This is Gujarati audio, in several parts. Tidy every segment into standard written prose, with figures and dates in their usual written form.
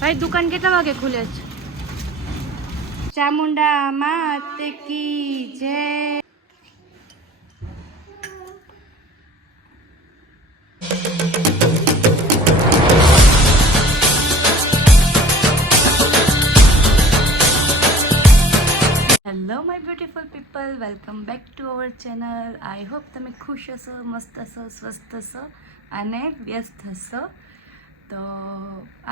ભાઈ દુકાન કેટલા વાગે ખુલે છે? ચામુંડા માત કી જય. Hello my beautiful people, welcome back to our channel. I hope તમે ખુશ હશો, મસ્ત હશો, સ્વસ્થ હશો અને વ્યસ્ત હશો. તો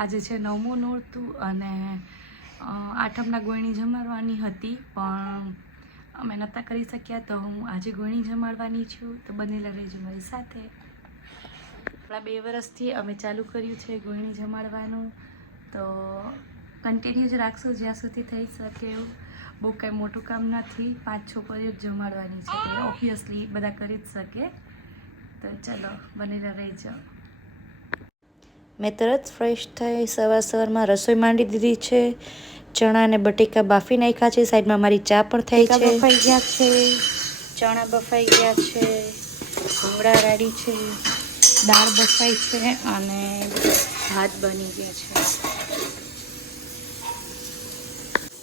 આજે છે 9મું નોરતું અને આઠમના ગોળણી જમાડવાની હતી, પણ અમે નહોતા કરી શક્યા, તો હું આજે ગોળણી જમાડવાની છું. તો બનેલા રહેજો મારી સાથે. આપણા 2 વર્ષથી અમે ચાલુ કર્યું છે ગોળણી જમાડવાનું, તો કન્ટિન્યુ જ રાખશો જ્યાં સુધી થઈ શકે એવું. બહુ કાંઈ મોટું કામ નથી, 5 છોકરીઓ જ જમાડવાની છે, તો ઓબ્વિયસલી બધા કરી જ શકે. તો ચલો બનેલા રહેજો. મેં તરત ફ્રેશ થઈ સવારમાં રસોઈ માંડી દીધી છે. ચણા અને બટેકા બાફી નાખ્યા છે. સાઈડમાં મારી ચા પણ થઈ છે. બફાઈ ગયા છે, ચણા બફાઈ ગયા છે, ભૂંગળા રાડી છે, દાળ બફાઈ છે અને ભાત બની ગયા છે.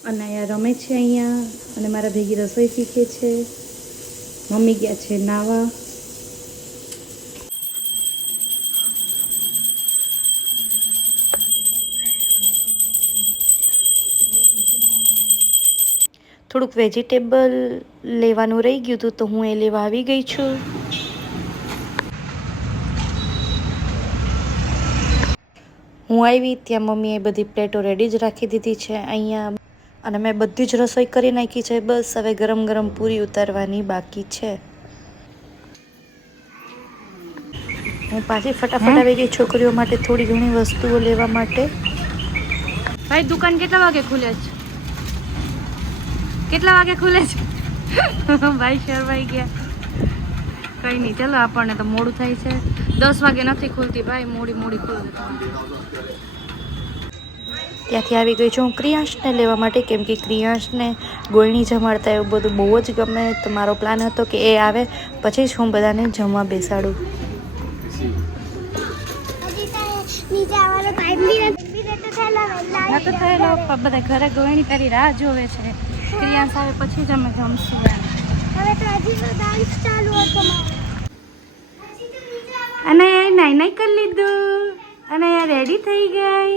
અને અહીંયા રમે છે અહીંયા, અને મારા ભેગી રસોઈ શીખે છે. મમ્મી ગયા છે નાવા. થોડુંક વેજીટેબલ લેવાનું રહી ગયું હતું, તો હું એ લેવા આવી ગઈ છું. હું આવી ત્યાં મમ્મીએ બધી પ્લેટો રેડી જ રાખી દીધી છે અહીંયા, અને મેં બધી જ રસોઈ કરી નાખી છે. બસ હવે ગરમ ગરમ પૂરી ઉતારવાની બાકી છે. હું પાછી ફટાફટ આવી ગઈ છોકરીઓ માટે થોડી ઘણી વસ્તુઓ લેવા માટે. ભાઈ દુકાન કેટલા વાગે ખુલે છે? કેટલા વાગે ખુલે છે? ભાઈ શરમાઈ ગયા. કંઈ નહીં, ચલો આપણને તો મોડું થાય છે. 10 વાગે નથી ખુલતી ભાઈ, મોડી ખુલે. ત્યાંથી આવી ગઈ છું હું ક્રિયાંશને લેવા માટે, કેમ કે ક્રિયાંશને ગોળણી જમાડતા એવું બધું બહુ જ ગમે. તો મારો પ્લાન હતો કે એ આવે પછી જ હું બધાને જમવા બેસાડું. બધા ઘરે ગોળણી કરી રાહ જોવે છે. ક્રિયાંશ આવે પછી જ અમે જમશું. અને નાઈ નાઈ કરી લીધું, અને રેડી થઈ ગઈ.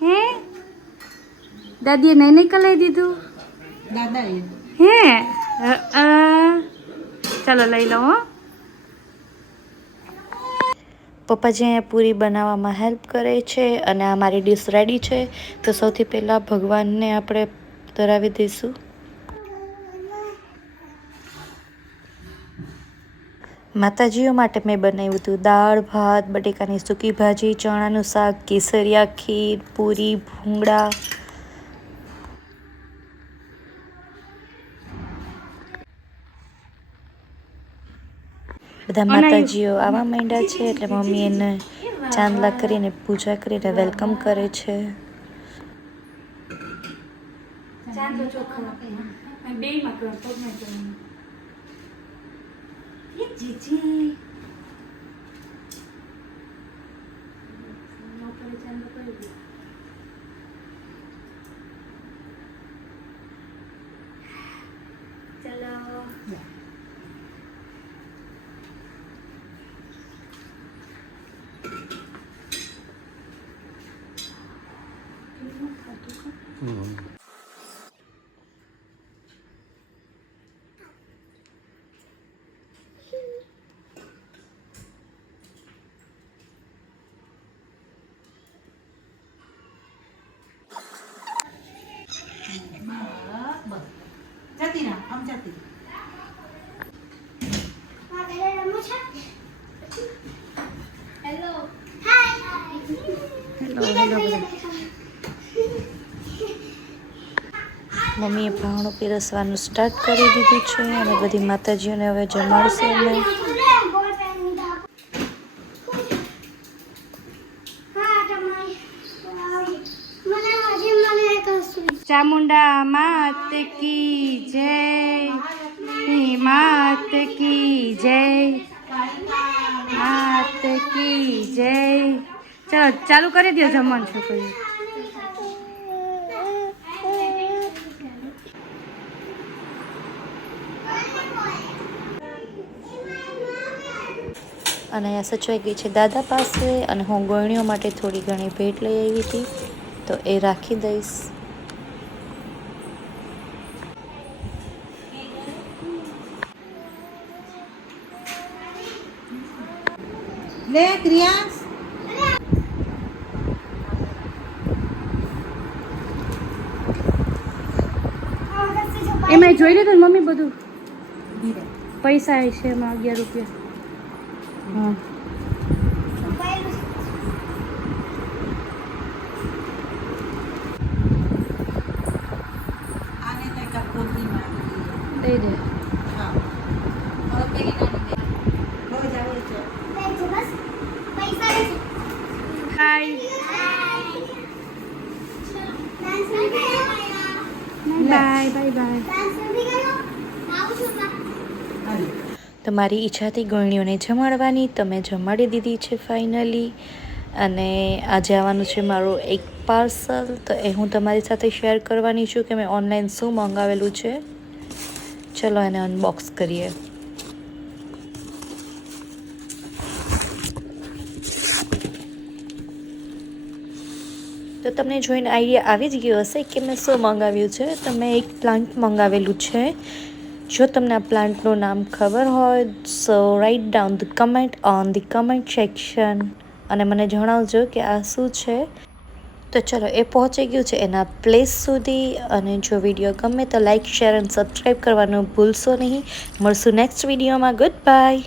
હે દાદીએ નાઈ નાઈ કરાવી દીધું દાદાએ. હે ચાલો લઈ લો. હો પપ્પાજી અહીંયા પૂરી બનાવવામાં હેલ્પ કરે છે, અને આ મારી ડીશ રેડી છે. તો સૌથી પહેલાં ભગવાનને આપણે ધરાવી દઈશું. માતાજીઓ માટે મેં બનાવ્યું હતું દાળ ભાત, બટેકાની સૂકી ભાજી, ચણાનું શાક, કેસરિયા ખીર, પૂરી, ભૂંગળા. બધા માતાજીઓ આવા માંડ્યા છે, એટલે મમ્મી એને ચાંદલા કરીને પૂજા કરીને વેલકમ કરે છે. જીજી ચલો. જતી ના આમ જતી. હેલો મમ્મીએ ભાણું પીરસવાનું સ્ટાર્ટ કરી દીધું છે, અને બધી માતાજીઓને હવે જમાડશે. અમે ચામુંડા માત કી જય, માત કી જય, માત કી જય. ચાલો ચાલુ કરી દો જમવાનું છોકરી. અને અહીંયા સચવાઈ ગઈ છે દાદા પાસે, અને હું ગોળણીઓ માટે થોડી ઘણી ભેટ લઈ આવી હતી, તો એ રાખી દઈશ. લે ક્રિયાંશ એમાં જોઈ લીધું ને મમ્મી બધું પૈસા છે એમાં 11 રૂપિયા. હા આને તો એક પોતી મારી દઈ દે. હા હવે પેલી નાની દે બહુ જ આવડે છે બાય બાય બાય બાય. તો મારી ઈચ્છા હતી ગળણીઓને જમાડવાની, તો મેં જમાડી દીધી છે ફાઇનલી. અને આજે આવવાનું છે મારું એક પાર્સલ, તો એ હું તમારી સાથે શેર કરવાની છું કે મેં ઓનલાઈન શું મંગાવેલું છે. ચલો એને અનબોક્સ કરીએ. તો તમને જોઈને આઈડિયા આવી જ ગયો હશે કે મેં શું મંગાવ્યું છે. તો મેં એક પ્લાન્ટ મંગાવેલું છે. જો તમને આ પ્લાન્ટનું નામ ખબર હોય so write down the comment on the comment section, અને મને જણાવજો કે આ શું છે. તો ચલો, એ પહોંચી ગયું છે એના પ્લેસ સુધી. અને જો વિડીયો ગમે તો લાઇક, શેર અને સબસ્ક્રાઈબ કરવાનું ભૂલશો નહીં. મળશું નેક્સ્ટ વિડીયોમાં. Good bye.